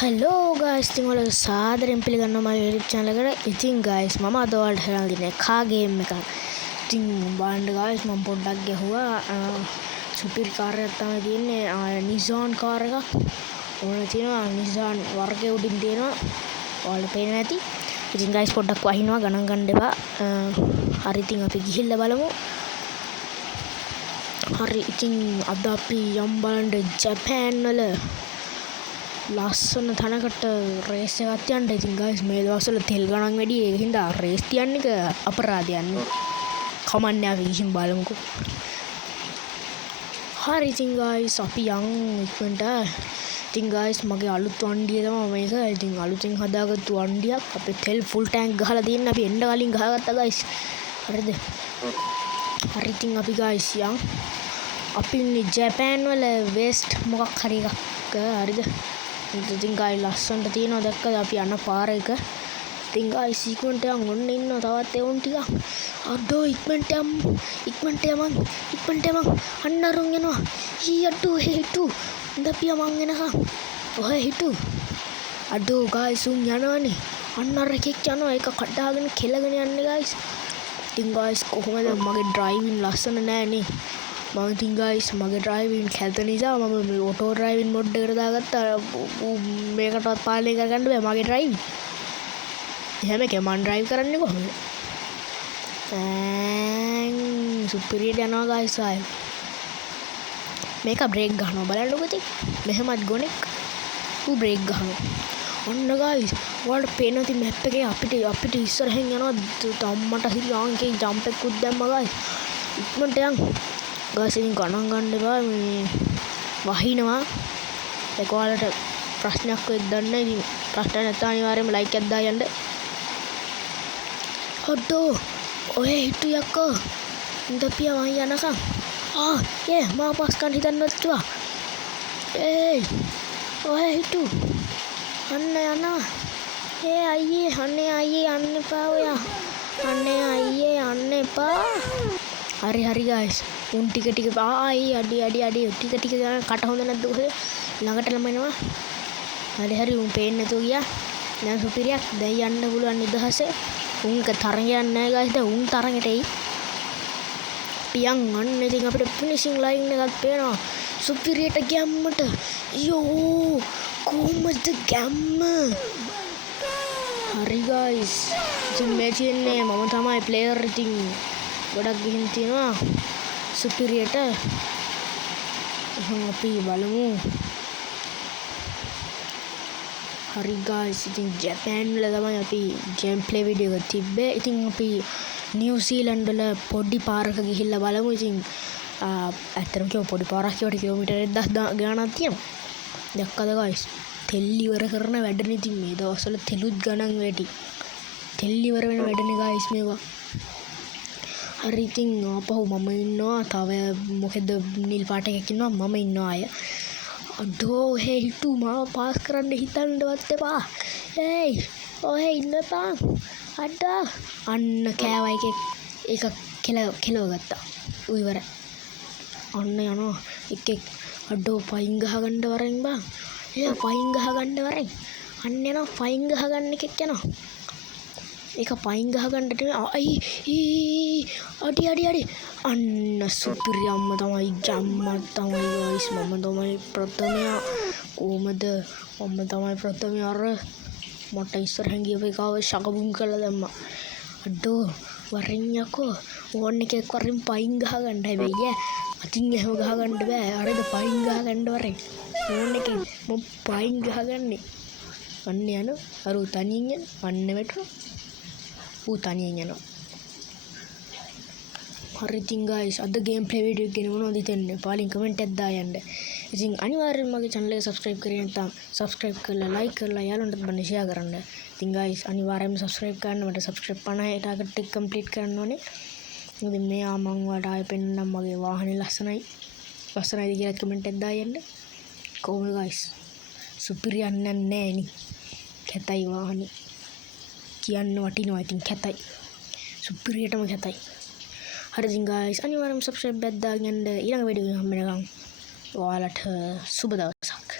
Hello guys, ඉතින් ඔයාලට සාදරයෙන් පිළිගන්නවා මගේ YouTube channel එකට. ඉතින් ගයිස් මම අද ඔයාලට හදලා දෙන්නේ කාර් ගේම් එකක්. ඉතින් බලන්න ගයිස් මම පොඩ්ඩක් ගැහුවා සුපිරි කාර් එකක් තමයි තියෙන්නේ. Nissan කාර් එකක්. ඕන තියෙනවා Nissan වර්ගයේ උඩින් තියෙනවා. ඔයාලට පේන්නේ නැති. ඉතින් ගයිස් පොඩ්ඩක් වහිනවා ගණන් ගන්න එපා. හරි ඉතින් අපි ගිහිල්ලා බලමු. හරි ඉතින් අද අපි යම් බලන්න ජපාන් වල ලස්සන තැනකට රේස් එකක් යන්න. ඉතින් ගයිස් මේ දවස්වල තෙල් ගණන් වැඩි ඒක හින්දා රේස් තියන්න එක අපරාධයක් නේ. කමන්නේ අපි ගිහින් බලමුකෝ. හරි ඉතින් ගයිස් අපි යන් ඉක්මනට. ඉතින් ගයිස් මගේ අලුත් වண்டிය තමයි මේක. ඉතින් අලුතෙන් හදාගත්තු වண்டிයක්. අපේ තෙල් ෆුල් ටැංක් ගහලා තියෙන අපි එන්න කලින් ගහගත්තා ගයිස්. හරිද? හරි ඉතින් අපි ගයිස් යන්. අපි ඉන්නේ ජපාන් වල වෙස්ට් මොකක් හරි එකක්. හරිද? ඉතින් ගයිස් ලස්සනට තියෙනවා දැක්කද අපි යන පාර එක. ඉතින් ගයිස් ඉක්මනට යන් ඔන්න ඉන්නවා තවත් එවුන් ටිකක්. අඩෝ ඉක්මනට යමන් අන්න අරුන් යනවා. ඊ අඩෝ හිටු ඉඳපියා මං එනකම් ඔය හිටු. අඩෝ ගයිස් උන් යනවනේ. අන්න අර එකෙක් යනවා ඒක කඩාගෙන කෙලගෙන යන්නේ ගයිස්. ඉතින් ගයිස් කොහොමද මගේ ඩ්‍රයිවිං ලස්සන නෑනේ. මම ඉතින් ගයිස් මගේ ඩ්‍රයිවිං කැත නිසා මම මේ ඔටෝ ඩ්‍රයිවිං මොඩ් එකට දාගත්තා. මේකටවත් පාලනය කරගන්න බෑ මගේ ඩ්‍රයිවිං. එහෙම එක මම ඩ්‍රයිව් කරන්නේ කොහොමද? සුපිරියට යනවා ගයිස් ආයේ. මේක බ්‍රේක් ගහනවා බලන්නකෝ ඉතින්. මෙහෙමත් ගොනෙක් ඌ බ්‍රේක් ගහනවා. ඔන්න ගයිස් ඔයාලට පේනවා ඉතින් මැප් එකේ අපිට ඉස්සරහින් යනවා තම්මට හිරියාන්කේ ජම්ප් එකකුත් දැම්මා ගයිස්. ඉක්මනට යන්. ගයිස් ඉතින් ගණන් ගන්න එපා මේ වහිනවා. ඒක ඔයාලට ප්‍රශ්නයක් වෙද්ද දන්නේ. ඉතින් ප්‍රශ්න නැත්නම් අනිවාර්යයෙන්ම ලයික් එකක් දාලා යන්න. අඩෝ ඔය හිටු යකෝ ඉඳපියා මං යනකම්. මා පාස් ගන්න හිතන්නවත් කිව්වා. ඔය හිටු අන්න යනවා. අයියේ යන්න එපා ඔයා. අයියේ යන්න එපා. හරි ගයිස් උන් ටික අඩි ටික කට හොඳ නැද්ද කොහෙද ළඟට ළමනවා. හරි උන් පේන්නේ නැතුව ගියා. දැන් සුපිරියක් දැන් යන්න පුළුවන් නිදහසේ. උන්ක තරඟයක් නැහැ ගයිස්. දැන් උන් තරඟට එයි. පියන් අන්න ඉතින් අපිට ෆිනිෂින් ලයින් එකක් පේනවා. සුපිරියට ගැම්මට. යෝ කොහොමද ගැම්ම? හරි ගයිස් ඉතින් මේ කියන්නේ මම තමයි ප්ලේයර්. ඉතින් ගොඩක් ගිහින් තියෙනවා සුපිරියට. එහෙනම් අපි බලමු. හරි ගයිස් ඉතින් ජපාන් වල තමයි අපි ගේම් ප්ලේ වීඩියෝ එක තිබ්බේ. ඉතින් අපි නිව්සීලන්ඩ් වල පොඩි පාරක ගිහිල්ලා බලමු. ඉතින් ඇත්තටම කිව්ව පොඩි පාරක් කියවට කිලෝමීටර් 1000 ගාණක් තියෙනවා. දැක්කද ගයිස්? තෙල් ඉවර කරන වැඩනේ. ඉතින් මේ දවස්වල තෙලුත් ගණන් වැඩි. තෙල් ඉවර වෙන වැඩනේ ගයිස් මේවා. හරි ඉතින් ආපහු මම ඉන්නවා. තව මොකද නිල් පාට එකක් ඉන්නවා. මම ඉන්නවා අය. අඩෝ හිටු මාව පාස් කරන්න හිතන්නවත් එපා. ඔය ඉන්නපන්. අඩා අන්න කෑවා එක කෙලව ගත්තා. ඌ ඉවරයි. අන්න යනවා එකෙක්. අඩෝ පයින් ගහගන්න වරෙන් බං. පයින් ගහගන්න වරෙන්. අන්න යනවා පයින් ගහගන්න එකෙක් යනවා. ඒක පයින් ගහගන්නට අඩි අන්න සුපිරි අම්ම තමයි ජම්මත් තමයි ගයිස්. මම තමයි ප්‍රථමයා. කොහමද මම තමයි ප්‍රථමයා. අර මට ඉස්සරහින් ගියව එකව ශකබුම් කරලා දැම්මා. අඩෝ වරෙන් යකෝ ඕන්න එකෙක් වරෙන් පයින් ගහගන්න. හැබැයි අතින් එහෙම ගහගන්න බෑ. අරද පයින් ගහගන්න වරෙන් ඕන්න එකෙන් මම පයින් ගහගන්නේ. අන්න යන අර තනියෙන් යන අන්න වැටුණා. ඌ තනියෙන් යනවා. හරි ඉතින් ගයිස් අද ගේම් ප්ලේ වීඩියෝ එක ගැන මොනවද හිතන්නේ? පාලින් කමෙන්ට් එකක් දායන්න. ඉතින් අනිවාර්යෙන්ම මගේ channel එක subscribe කරගෙන නැත්නම් subscribe කරලා like කරලා යාළුවන්ටත් බන්න share කරන්න. ඉතින් ගයිස් අනිවාර්යෙන්ම subscribe කරන්න. මට subscribe 50 target එක complete කරන්න ඕනේ. ඉතින් මෙයා මම ඔයාලට ආයෙ පෙන්නන්නම් මගේ වාහනේ ලස්සනයිද කියලා කමෙන්ට් එකක් දායන්න. කොහොමද ගයිස්? සුපිරියක් නෑ නේ. කැතයි වාහනේ. කියන්න වටිනවා. ඉතින් කැතයි. සුපිරියටම කැතයි. හරි ඉතින් ගයිස් අනිවාර්යෙන්ම subscribe එකක් දාගෙන ඊළඟ වීඩියෝ එක හම්බ වෙනකම් ඔයාලට සුබ දවසක්.